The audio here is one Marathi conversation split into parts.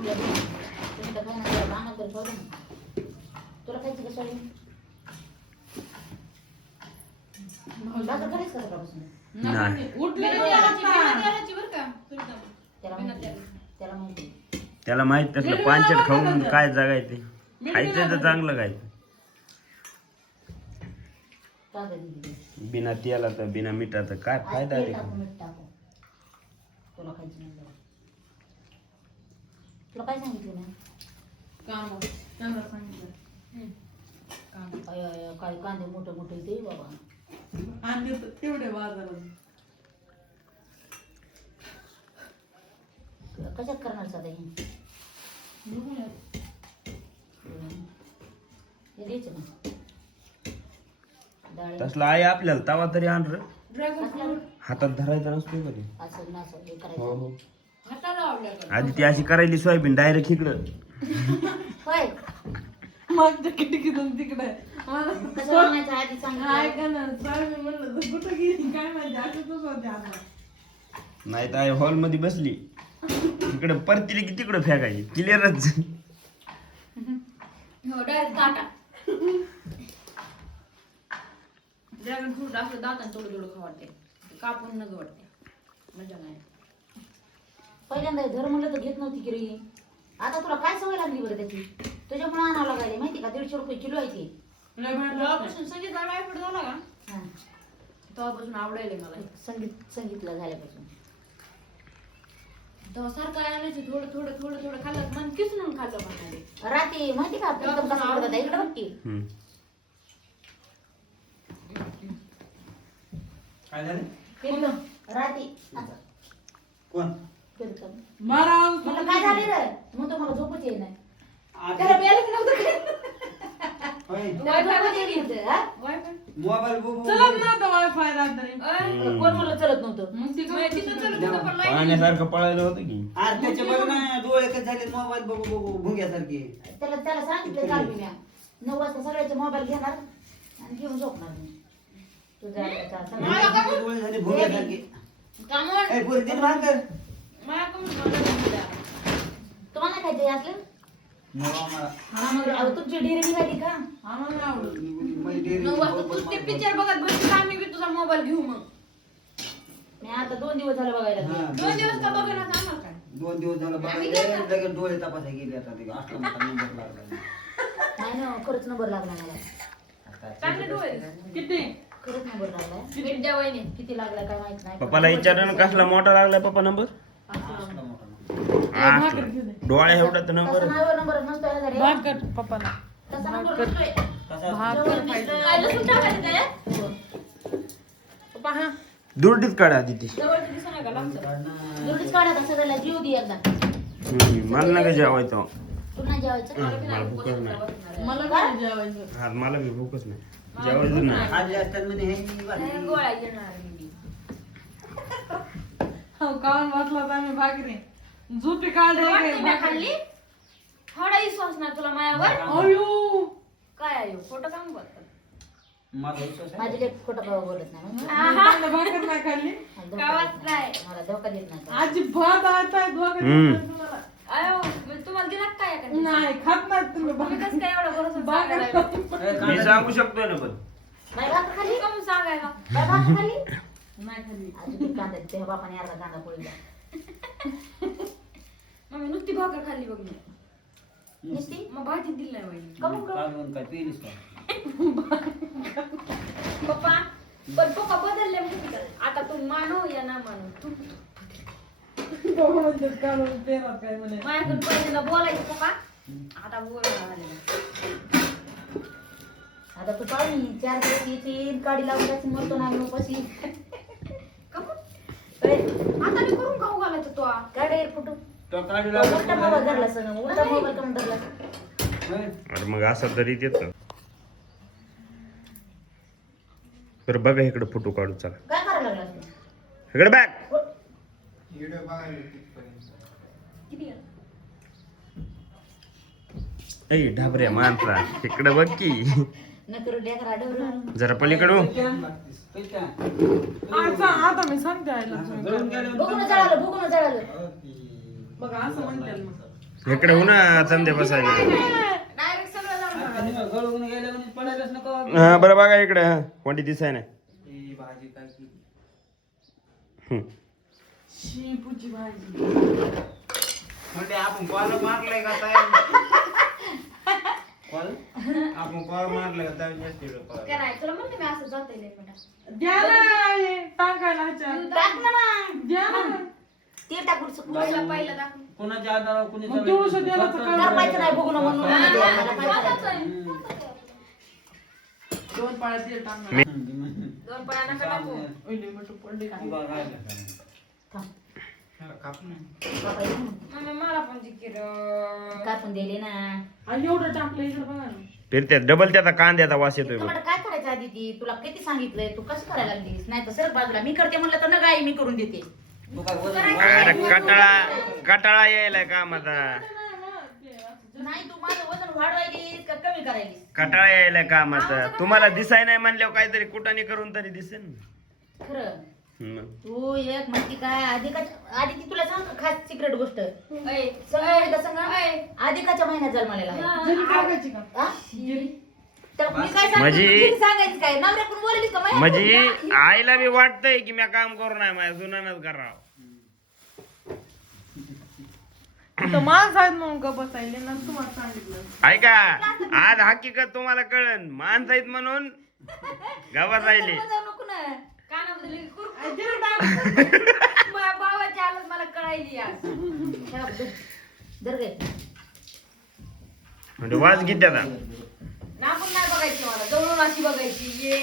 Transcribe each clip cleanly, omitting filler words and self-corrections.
म्हणलं तुम्ही तर खाणार राहणार तर करू तुला खायची का सोयाबीन भाकर खालीच का सकाळपासून नाही त्याला माहिती त्याला माहित तसलं पानचट खाऊन काय जगायचे खायचं तर चांगलं काय का गं दीदी बिना तेलाचं बिना मिठाचं काय फायदा तेल आहे टाकू मीठ टाकू तुला खायची नाही तुला काय सांगितलं ना काय कांदे मोठे मोठे ते बाबा तेवढे बाजारात कशात करणार साधा हे द्यायचं ना डाळी तसला आहे आपल्याला तवा तरी आण रे असं हातात धरायचा नसतो कधी नसं हे हो करायचं हो आधी ती अशी करायली सोयाबीन डायरेक्ट इकडं होय मागच्या खिडकीतून तिकडे कसं बनायचं आधी सांग ऐका ना स्वामी म्हणलं तर कुठं गेली काय माहिती असंच होते आता नाही तर हॉल मध्ये बसली तिकडे परतीली की तिकडे फेकायची क्लिअरच हो डायरेक्ट काटा ड्रॅगन फ्रूट असं दातान थोडं थोडं खाऊ वाटते कापून नग वाटते मजा नाही पहिल्यांदा धर म्हणलं तर घेत नव्हती की रे आता तुला काय सवय लागली बरं त्याची तुझ्यामुळे आणावं लागायला माहिती का 150 रुपये किलो आहे ते तेव्हापासून संगीत डायफूट झाला का हा. तेव्हापासून आवडायला मला संगीतला झाल्यापासून तेव्हा सारखं आणायचं थोडं थोडं थोडं थोडं खाल्लं मन किसून खाल्लं म्हणाले रात्री माहिती का एकदम कसा पडत इकडे बघ की काय झालं एकदम रात्री कोण फिरतं. मारा मला काय झाले रे मग मला झोपच येत नाही आता- त्याला प्यायला की नव्हतं काय? होय. वायफाय मध्ये गेली होती, हा? मोबाईल बघू चलत नव्हतं वायफाय रात्री कोण मला चलत नव्हतं मग तिकडे पाण्यासारखं पळायला होतं की अरे त्याचे बघ ना डोळे कसे झाले मोबाईल बघू बघू भुंग्यासारखे त्याला सांगितलं काल मी 9 वाजता सगळ्याचे मोबाईल घेणार आणि घेऊन झोपणार मी तुझ्या त्याचे डोळे झाले भुंग्यासारखे ए, पोरी, तिने भान कर. तुम्हाला काय ते असलं नवा मला. हा मग अहो, तुमची डेअरी निघाली का आम्हाला आवडत माझी डेअरी तू ते पिक्चर बघत बसली आम्ही बी तुझा मोबाईल घेऊ मग मी आता 2 दिवस झालं बघायला हा, लागले. 2 दिवस का बघणार आम्हाला काय 2 दिवस झालं बघायला लगेच डोळे तपासाय गेले आता ते असला मोठा नंबर लागला नाही ना खरंच नंबर लागला मला चांगले डोळे किती खरंच नंबर लागलाय मीठ द्या वहिनी किती लागला काय माहित नाही पप्पाला विचारलं कसला मोठा लागलाय पप्पा नंबर असला मोठा नंबर डोळ्या एवढा तर नंबर तसा नाही नंबर नसतो ह्याचा रे. भाकर पप्पाला तसा नंबर नसतोय. तसा भाकर पाहिजे काय लसूण टाकायचं त्याच्यात हो. पप्पा हा दुर्डीत काढा आधी ती जवळ दिसू नका लागतं एवढीच काढायचा सगळ्याला जीव दे एकदा मला नका जेवायचं पुन्हा जेवायचं मला भूकच नाही मला काय जेवायचं हा मला बी भूकच नाही जेवायचं नाही आज असतात मध्ये हे बाकी. गोळ्या येणार मी हो काऊन बसला तर आम्ही भाकरी झोपी काढली खाल्ली थोडा विश्वास नाही तुला मायावर अयो काय आहे खोटं काम करत माझा विश्वास आहे. माझी लेक खोटं भाऊ बोलत नाही हं? चांगलं भाकर नाही खाल्ली मला धोका गावात देत नाही. मला धोका देत नाही तो. अजिबात आता हम्म. अयो मग तुम्हाला दिलात काय एखादी? नाही खात नाही तुम्ही तुम्ही भाकर कसं काय एवढं भरोसा भाकर सांगायला? ए, मी कांदा- सांगू शकतोय ना पण बाई भाकर खाली कम सांगायला बाई भाकर खाली नाही खाल्ली अजून कांदा त्या बापाने अर्धा कांदा पोळीला मग मी नुसती भाकर खाल्ली बघ मी नुसती मग भाजी दिली नाही वहिनी. कमून कमून कालवण काय पेरीस का पप्पा पण पप्पा बदलले माहिती का आता तू मानो या ना मानो तू म्हणतात काढून पेरात काय म्हणे माझ्याकडे पहिल्यांदा बोलायचं पप्पा आता बोलायला आले आता तू पाहुणी 4 दिवस येतील गाडी लावून जायची मरतो नाही मी उपाशी आता मी करून खाऊ घालायचं तो गाडी फुटू तो काढी उलटा मोबाईल धरला सगळं उलटा मोबाईल कमी धरला अरे मग असं तरी येत बरं बघा इकडे फोटो काढू चला काय करायला लागला तू? इकडे बॅग किती आहे? ऐ ढाबऱ्या माणसा इकडे बघ की नकर डेकरा डवरून जरा पलीकडे हो. आता मी सांगते आईला बघून जळालं बघा असं म्हणते इकडे हो ना चंदे बसायला. डायरेक्ट सगळं लावून आता निघा, गळून गेल्या म्हणजे पडायलाच नको. हा बरं बघा इकडे हा कोणती दिसाय नाही. ही भाजी काय केली? शेपूची भाजी. म्हणजे आपण कॉल मारलाय का तयार? कॉल? आपण कॉल मारलाय का तयार नसते कॉल. कराय तुला म्हणते मी असं जाते लय मोठा. द्या ना हे टाकायला ह्याच्यात. टाक ना मग. द्या ना. ते टाकून सुकून. पहिला दाखव. कोणाच्या आधारावर कोणी मग तू उसं द्यायला तर काय करपायचं नाही बघू ना म्हणून मला पाहिजे. दोन पाळ्या तेल टाकणार. दोन पळ्या नका टाकू. ओले मोठं पडले का? थांब. मम्मी मला पण जिकीर. काय पण दिले ना. आणि एवढं टाकलं इकडे बघा ना. फिरत्यात डबल त्याचा कांद्याचा वास येतोय बघ. तुम्हाला काय करायचं आधी ती तुला किती सांगितलंय तू कसं करायला लागलीस नाही तर सर बाजूला मी करते म्हणलं तर न गाई मी करून देते. अरे कटाळा यायलाय कामाचा. नाही तू माझं वजन वाढवायलीस का कमी करायलीस. कटाळा यायलाय कामाचा. तुम्हाला दिसाय नाही म्हणल्यावर काहीतरी कुटाने करून तरी दिसेल. खरं हम्म. तू एक माहिती काय आधी ती तुला सांग का खास सिक्रेट गोष्ट ऐ, अधिकाच्या महिन्यात जन्मालेला आहे. जरी टाकायची का? हा? जिरी. तर मी काय सांगते, म्हणजे- तू किती सांगायचं काय नवऱ्याकडून बोललीस का महिन्यात? म्हणजे आईला बी वाटतंय की मी काम करू नाही माझ्या सुनानच करावं. इथं माणसं आहेत म्हणून गप्प बसायले ना तुम्हाला सांगितलं. ऐका आज हकीकत तुम्हाला कळन. माणसं आहेत म्हणून गावात राहिले. जाऊ नको ना. कानामध्ये लई कुरकुर. आणि जिरी टाक. माझ्या भावाची हालत मला कळायली आज. ठेवा, धर गे. म्हणजे वाज घेत आता. नापून नाही बघायची मला जवळून अशी बघायची ये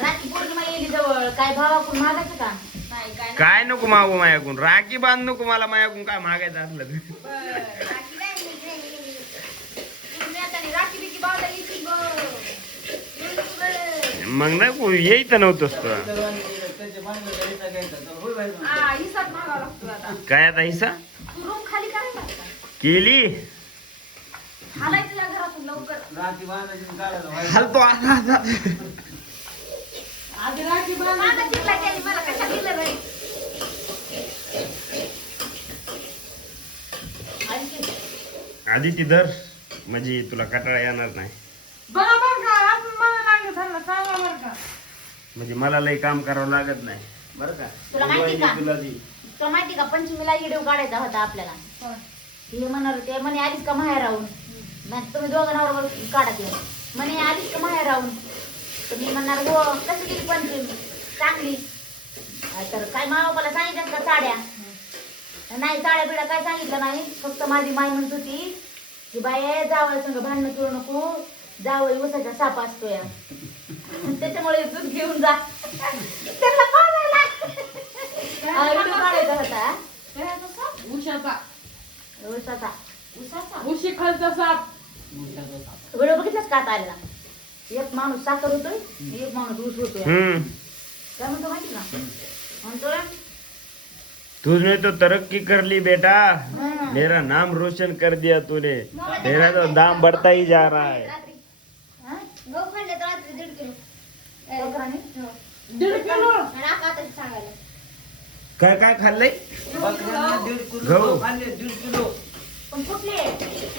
राखी पौर्णिमा येईल जवळ काय भावाकडून मागायचं का? नाही काय काय नको मागू मायाकून. राखी बांध नको मला मायाकून काय मागायचं असलं तर. राखी नाही तुम्ही आता नाही राखी बिकी बावला येतील मग नको यायचं नव्हतंच तुला. हिसाब मागावा लागतो आता काय आता हिसा तू रूम खाली करायला लागता केली हालायचं या घरातून लवकर हलतो आता. आधी राखी बांध. माझा चिल्ला केली मला कशा दिलं बाई आधी ती धर म्हणजे तुला कटाळा येणार नाही. बघा बरं का आपण मला लागलं त्यांना सांगा बरं का. म्हणजे मला लई काम करावं लागत नाही बरं का. तुला माहिती का? तुला ती तुला माहिती का पंचमीला व्हिडिओ काढायचा होता आपल्याला. हे म्हणणार ते म्हणे आलीच का माहेर राहून नाही तुम्ही दोघांवर काढा ते म्हणे आलीच का माहेर राहून तर मी म्हणणार हो कसं गेली पंचमी चांगली तर काय माबाला सांगितलं का साड्या नाही साड्या बिड्या काय सांगितलं नाही फक्त माझी माय म्हणत होती की बाय जावळ संग भांडणं करू नको जावळ उसाचा साप असतो या त्याच्यामुळे दूध घेऊन जा त्याला पाहायला व्हिडिओ काढायचा होता उशाचा. उसाचा उशी खालचा साप. व्हिडिओ बघितलास का आता आलेला एक माणूस साखर होतोय एक माणूस ऊस होतोय काय म्हणतो माहिती का म्हणतोय तूने तो तरक्की कर ली बेटा. मेरा नाम रोशन कर दिया तूने. मेरा तो दाम बढ़ता ही जा रहा है. हा? गहू खाल्ले तर रात्री 1.5 किलो लेकरांनी? 1.5 किलो. आणि आता सांगायला काय काय खाल्लंय गहू. 1.5 किलो. पण कुठले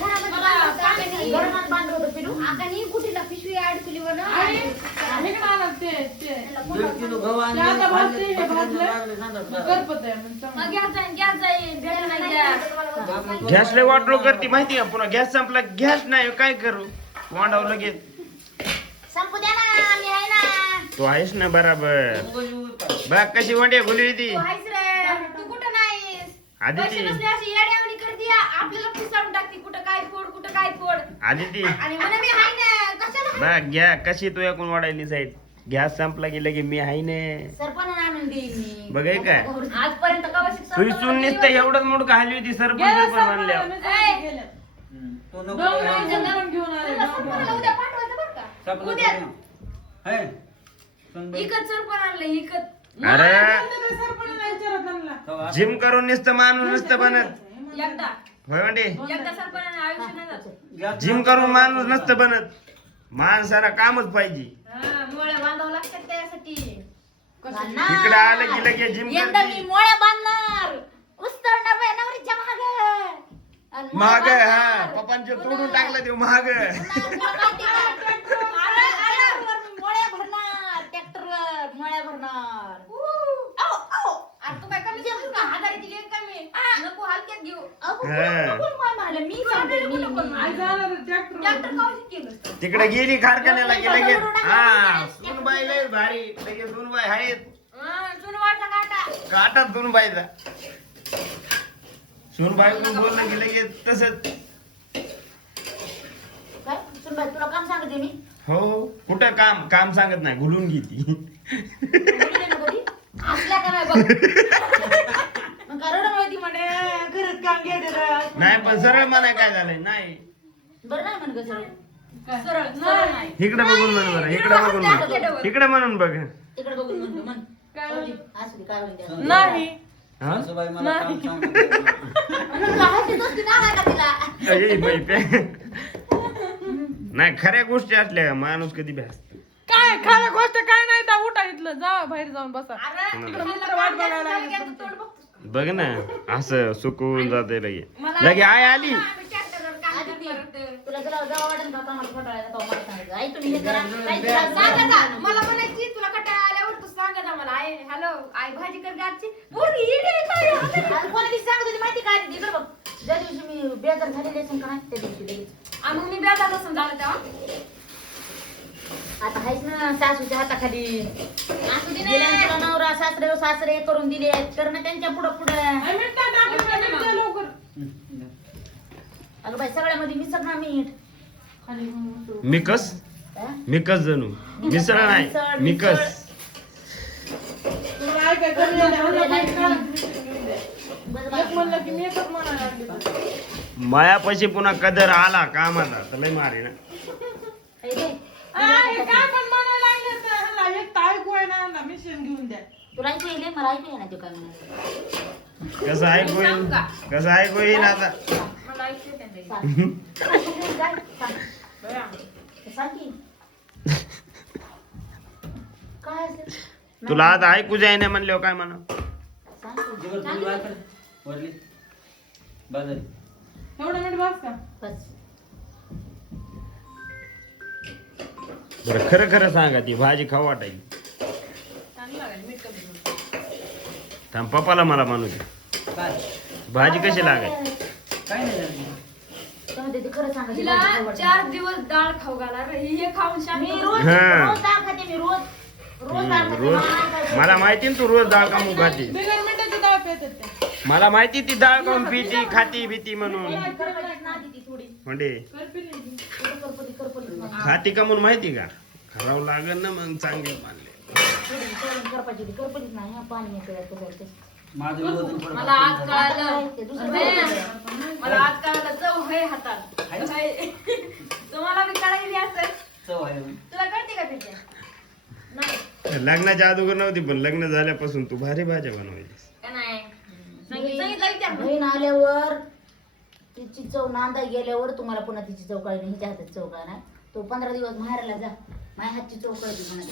मला काकांनी घरात बांधलं होतं पिलू आकानी कुठेला पिशवी अडकलीवर आणि हे का आलं ते 1.5 किलो गहू ते आणले, आता खाल्ले, भाजते, हे पकडून भाजले. लागले, सांगतात का? करपत आहे म्हणजे मग चांगलं. गॅस जाईन भेटलं नाही गॅस गॅस लय वाटलो करते माहिती का. पुन्हा गॅस संपला गॅस नाही काय करू वांडाव लगेच. संपू द्या ना मी आहे ना तू आहेस ना बराबर. उगाच उगाच बघ कशी वंडे गुलवी ती तू आहेस रे तू कुठं नाहीस आदिती. पैसे नसले अशी येड्यावानी करते आपल्याला पिसाळून टाकते कुठं काय फोड कुठं काय फोड आदिती आणि म्हणे मी हाय ना कशाला बघ घ्या कशी तू एकूण वाढायली साईड. गॅस संपला की लगे मी आहे ने. सरपण आणून देईन मी बघ हे काय आजपर्यंत कवाशी तुझी चून नुसतं एवढंच मोठं हलवी होती गेल्या सरपंच पण सापाला म्हणल्या. मी जाऊन गेल्या. तो नको दोन करा. वेळेस पण घेऊन आले. उद्या पाठवायचं बरं का सापडलं उद्या का? है? सुनबाई. इकत सरपण आणलं इकत अरे नाही, सरपणाला विचारा त्यांना. कवा? जिम करून नुसतं माणूस नसतं बनत. एकदा होय म्हणजे एकदा सरपण आयुष्य नाही जात गॅस जिम करून माणूस नसतं बनत. माणसाला कामच पाहिजे. मोळ्या बांधावं लागतात त्यासाठी इकडे आलं की लगे जिम यंदा मी करते. मोळ्या बांधणार उस्तरणार महाग हा पप्पांचे तोडून टाकलं ते महाग ट्रॅक्टरवर मोळ्या भरणार अरे तू काय कमी देऊ का? 1000 दिली एक कमी. नको हलक्यात घेऊ. मी सांगते मी आई जाणार आहे tractor वर. ट्रॅक्टर कावशी केलं. तिकडे गेली कारखान्याला की लगेच हा सुनबाई लय भारी लगेच सुनबाई आहेत सुनवाचा काटा. काटात सुनबाईचा सुनबाई पण बोललं की लगेच तसंच काय सुनबाई तुला काम सांगते मी हो कुठं काम काम सांगत नाही घुलून घेती बोलले ना कधी असल्या का नाही बघ मग कारण माहिती म्हणे घरात काम घेते नाही पण सरळ म्हणाय काय झालंय नाही बरं नाही म्हण ग सरळ सरळ सरळ नाही. इकडे बघून म्हण बरं इकडे बघून म्हण इकडे म्हणून बघ इकडे बघून म्हणतो म्हण काय असू दे, काय होईल त्याला. नाही हा सासूबाई मला काम सांगत तुला हसत असते ना नाही का तिला अरे बाई नाही खऱ्या गोष्टी असल्या का माणूस कधी भ्यास काय खरं गोष्ट काय नाही तर उठा इथलं जा बाहेर जाऊन बसा अरे तिकडं मित्र वाट बघायला लागले. हलक्याचं तोंड बघ. बघ ना असं सुकवून जाते लगे आय आली आम्ही ट्रॅक्टरवर काम करतो. तुला जरा जावं वाटेल का कामाला कंटाळा येतो मला सांगायचं आई तुम्ही हे करा काही सांगा सांगा ना. मला म्हणायची तुला कंटाळा आल्यावर तू सांगा ना मला आई हॅलो आई भाजी कर गाची पोरगी येडे आहे काय? कोणी सांगत होती माहिती काय इकडे बघ ज्या दिवशी मी बेजार झालेली असेल का नाही त्या दिवशी लगेच आणि मग मी बेजार नसून झालं तेव्हा आता हायच ना सासूच्या हाताखाली असू दे दिले ना. तुला नवरा सासरे सासरे करून दिले तर ना त्यांच्या पुढं पुढं आई मिठा टाकून द्या, मिठा लवकर अगं बाई सगळ्यामध्ये मिसळणार मीठ खाली म्हणून मिकस हा? मिकस जणू मिसळ नाही मिकस तुला ऐकाय घरी आले, ह्यांना माहिती का? बरं एक म्हणलं की बाई. मी एकच म्हणायला लागले. मायापाशी पुन्हा कदर आला कामाला तर लय मारे ना हे घे. हे काय पण म्हणायला लागले तर ह्यांना एक तर ऐकू आहे ना ह्यांना मिशन घेऊन द्या तुला ऐकू येईल मला ऐकू येईना ते काय म्हणायचं कसं ऐकू येईल कसं ऐकू येईल आता मला ऐकते त्यांचं. सांग. काय? सांग. बरं. सांग की. काय असेल? तुला आता ऐकू जाय नाही म्हणल्यावर काय म्हणा सांग की. जेवण तुम्ही वाकर वरली बाजारी एवढं मिनिट बस का बस. बरं खरं खरं सांगा ती भाजी खाऊ वाटायची चांगलं लागेल मीठ कमी करून. थांब पप्पाला मला म्हणू दे काय भाजी कशी लागायची काय नाही झालं त्यामध्ये ते खरं सांगायचं. तिला भाजी खाऊ वाटत 4 दिवस डाळ खाऊ घाला रे. हे खाऊन शांत मी बस. रोज हा. रोज डाळ खाते मी रोज रोज डाळ खाते. रोज मला नाही काय मला माहिती ना तू रोज डाळ कामून खाती बिगर मिठाची डाळ पेतात ते मला माहिती ती डाळ कामून पिती खाती भीती म्हणून करपलीच नाही ती थोडी. म्हणजे करपिली की. थोडी करपलीच नाही. खाती का म्हणून माहिती का खरावं लागेल ना मग चांगले मानले थोडी करपायची नाही हा, पाणी येतं त्याच्यात. माझं वजन थोडं मला आज कळालं ते दुसरं नाही, काय? मला आज कळालं चव आहे हातात आहे. तुम्हाला मी कळायली असेल चव आहे तुला कळते का पिठ्या नाही लग्नाच्या अगोदर नव्हती पण लग्न झाल्यापासून तू भारी भाज्या बनवायची का नाही सांगितलं विचार बहीण आल्यावर तिची चव नांदा गेल्यावर तुम्हाला पुन्हा तिची चव कळली हिच्या हातात चव कळणार नाही. तो 15 दिवस माहेरला जा माझ्या हातची चव कळली म्हणा.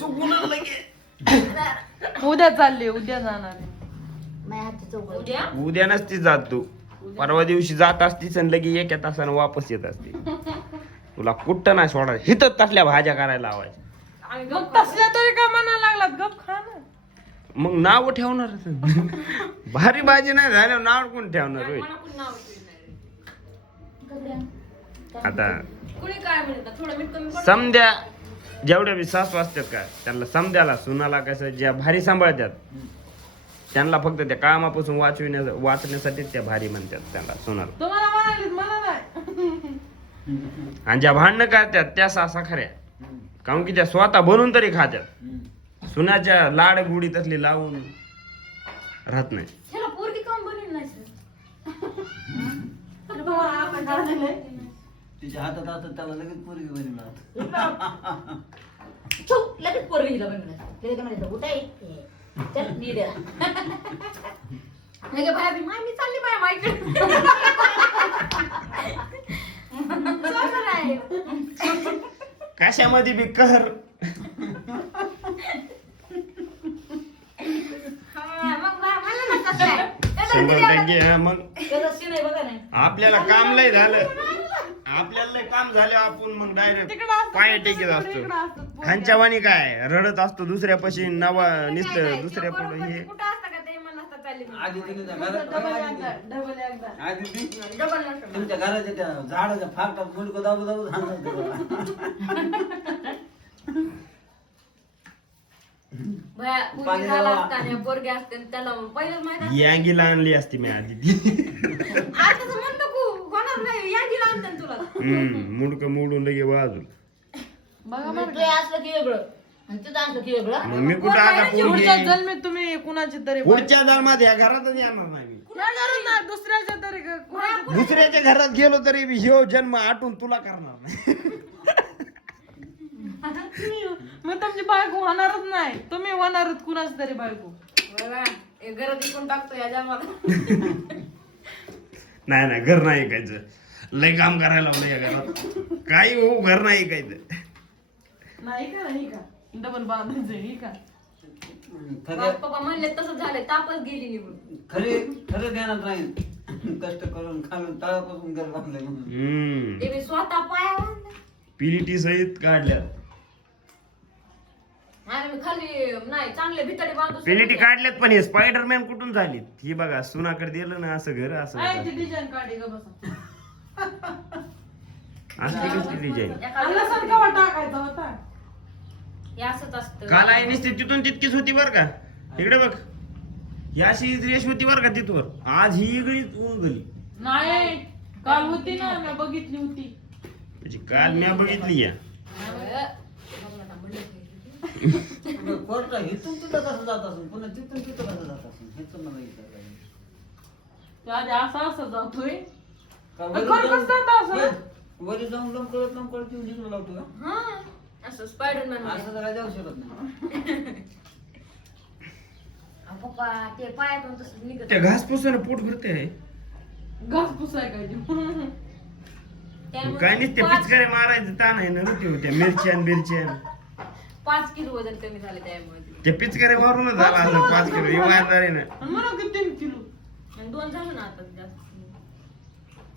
उद्या चालले उद्या जाणार आहे. माझ्या हातची चव कळली. उद्या उद्या नसतीच जात तू परवा दिवशी जात असतीस आणि लगी एका तासानं वापस येत असते तुला कुठं नाही सोडायचं हिथं तसल्या भाज्या करायला लावायच्या आम्ही मग गप्प तसल्या तरी का म्हणायला लागलात गप खा ना मग नाव ठेवणार भारी भाजी नाही झाल्यावर नाव कोण ठेवणार होय मला कोणी नाव ठेवणार नाही. कपड्या. आता कुणी काय म्हणतात थोडं मीठ कमी पडतं. समद्या जेवढ्या बी सासू असतात का त्यांना समद्याला सुनाला कसं ज्या भारी सांभाळतात त्यांना फक्त त्या कामापासून वाचण्यासाठी त्या भारी म्हणतात त्यांना सुनाला तुम्हाला म्हणालीत मला नाही आणि ज्या भांडणं करतात त्या सासा खऱ्या काऊन की त्या स्वतः बनवून तरी खात्यात सुनाच्या लाड गुडी तसली लावून राहत नाही ह्याला पोरगी काऊन बनवली नाही सर? तुम्हाला आपण काय दिलंय? तिच्या हातात असतात त्याला लगेच पोरगी बनवणार छू, लगेच पोरगी हिला बनवलं. लगेच ते म्हणायचं, उठाय. चल, नीट ये. नाही का बाया बी, "माय, मी चालली बाया माईकडे." सासर आहे. कशामध्ये बी कहर हा, मग बाया म्हणलं ना कसं आहे. त्याचं 100% हा, मग त्याचं सीन आहे बघा नाही आपल्याला काम लय झालं आपल्याला लय काम झालं आपण मग डायरेक्ट तिकडं असतं, पाय टेकीत इकडं असतो असतात पोरं. ह्यांच्या वाणी काय रडत असतो दुसऱ्यापाशी नवा नुसतं दुसऱ्या बरोबर पुढे हे ते कुठं असतं का ते मला असतं चालली म्हणून. आधी तिने त्या डबल घरात एकदा, डबल एकदा. आधी ती डबल नसतं. तुमच्या घराच्या त्या झाडाच्या फाटात मुलगा दाबू दाबू झाला भया, पाणी पोरगी झाला लावा. असताना पोरगी असते आणि त्याला पहिलंच माहित असतं. यांगीला आणली असती मी आधी आता तसं म्हण नको, होणार नाही, या गेला आणतात तुला. मुडकं मोडून लगे वाजून बघा मग बरं ते असलं की वेगळं आणि तिथं असलं की वेगळं मग मी कुठं आता पुढच्या पोरगी जन्मी तुम्ही कुणाची तरी पुढच्या जन्मात या घरातच येणार नाही मी या घरात नाही, दुसऱ्याच्या तरी कुणाच्या दुसऱ्याच्या घरात गेलो तरी मी ह्यो जन्म आटून तुला करणार नाही मग तुमची बायको होणारच नाही, तुम्ही होणारच कुणाच तरी बायको. बघा, हे घरात इकून टाकतो या जन्माला. नाही नाही घर नाही ऐकायचं लय काम करायला लावलं या घरात काही हो घर नाही ऐकायचं नाही का नाही का डबल बांधायचं ही का खरे पप्पा म्हणले तसंच झालंय, तापच गेली निघून. खरे खरे ध्यानात राहील कष्ट करून खालून तळापासून घर बांधलंय म्हणून ते मी स्वतः पायावर पीडीटी सहित काढल्यात आणि मी खाली नाही चांगले भितडे बांधून पीडीटी काढल्यात पण हे स्पायडरमॅन कुठून झालीत ही बघा सुनाकडे दिलं ना असं घर असं आयची डिझाईन काढी ग बसा. असली कसली डिझाईन आला सारखा वाटा टाकायचा होता. हे असंच असतं. काल आहे नुसती तिथून तितकीच होती बर का इकडे बघ ही अशी रेश होती बर का तिथवर आज ही इगळीच उगली नाही काल होती ना मी बघितली होती. म्हणजे काल मी बघितली या कोर्ट इथून तिथं कसं जात असून पुन्हा तिथून तिथं कसं जात असून हेच मला विचारायचं. त्या आधी असा असं जातोय का घर वरी कसं जातं असं? जाऊन- वरी जाऊन लमकळत येऊन जिंकलं लावतो का हा असं स्पायडरमॅन असं तर काय जाऊ शकत नाही पप्पा ते पायातून तसं निघत त्या घास पुसायला पोट भरते आहे घास पुसाय काय ते. मग काय नुसते पिचकारे मारायचं ताण आहे ना ते त्या मिरच्यान बिरच्यान 5 किलो वजन कमी झालं त्यामुळे. त्या पिचकारे मारूनच झाला असं 5 किलो इमानदारीनं आणि म्हणा की 3 किलो. आणि 2 झालं ना आता जास्त.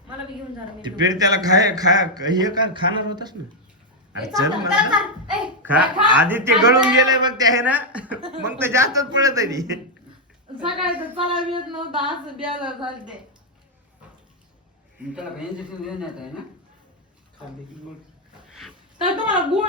मला बी घेऊन जा रे. ते पेर त्याला हे का खाणार होतास ना अरे चल चल, म्हणलं. चल. ए, खा आधी ते गळून गेलंय बघ ते आहे ना मग तर जास्तच पडत आहे ती. सकाळी तर चला येत नव्हता असं द्यायला झालं ते. त्याला इंजेक्शन घेऊन येत आहे ना तर तुम्हाला गुळ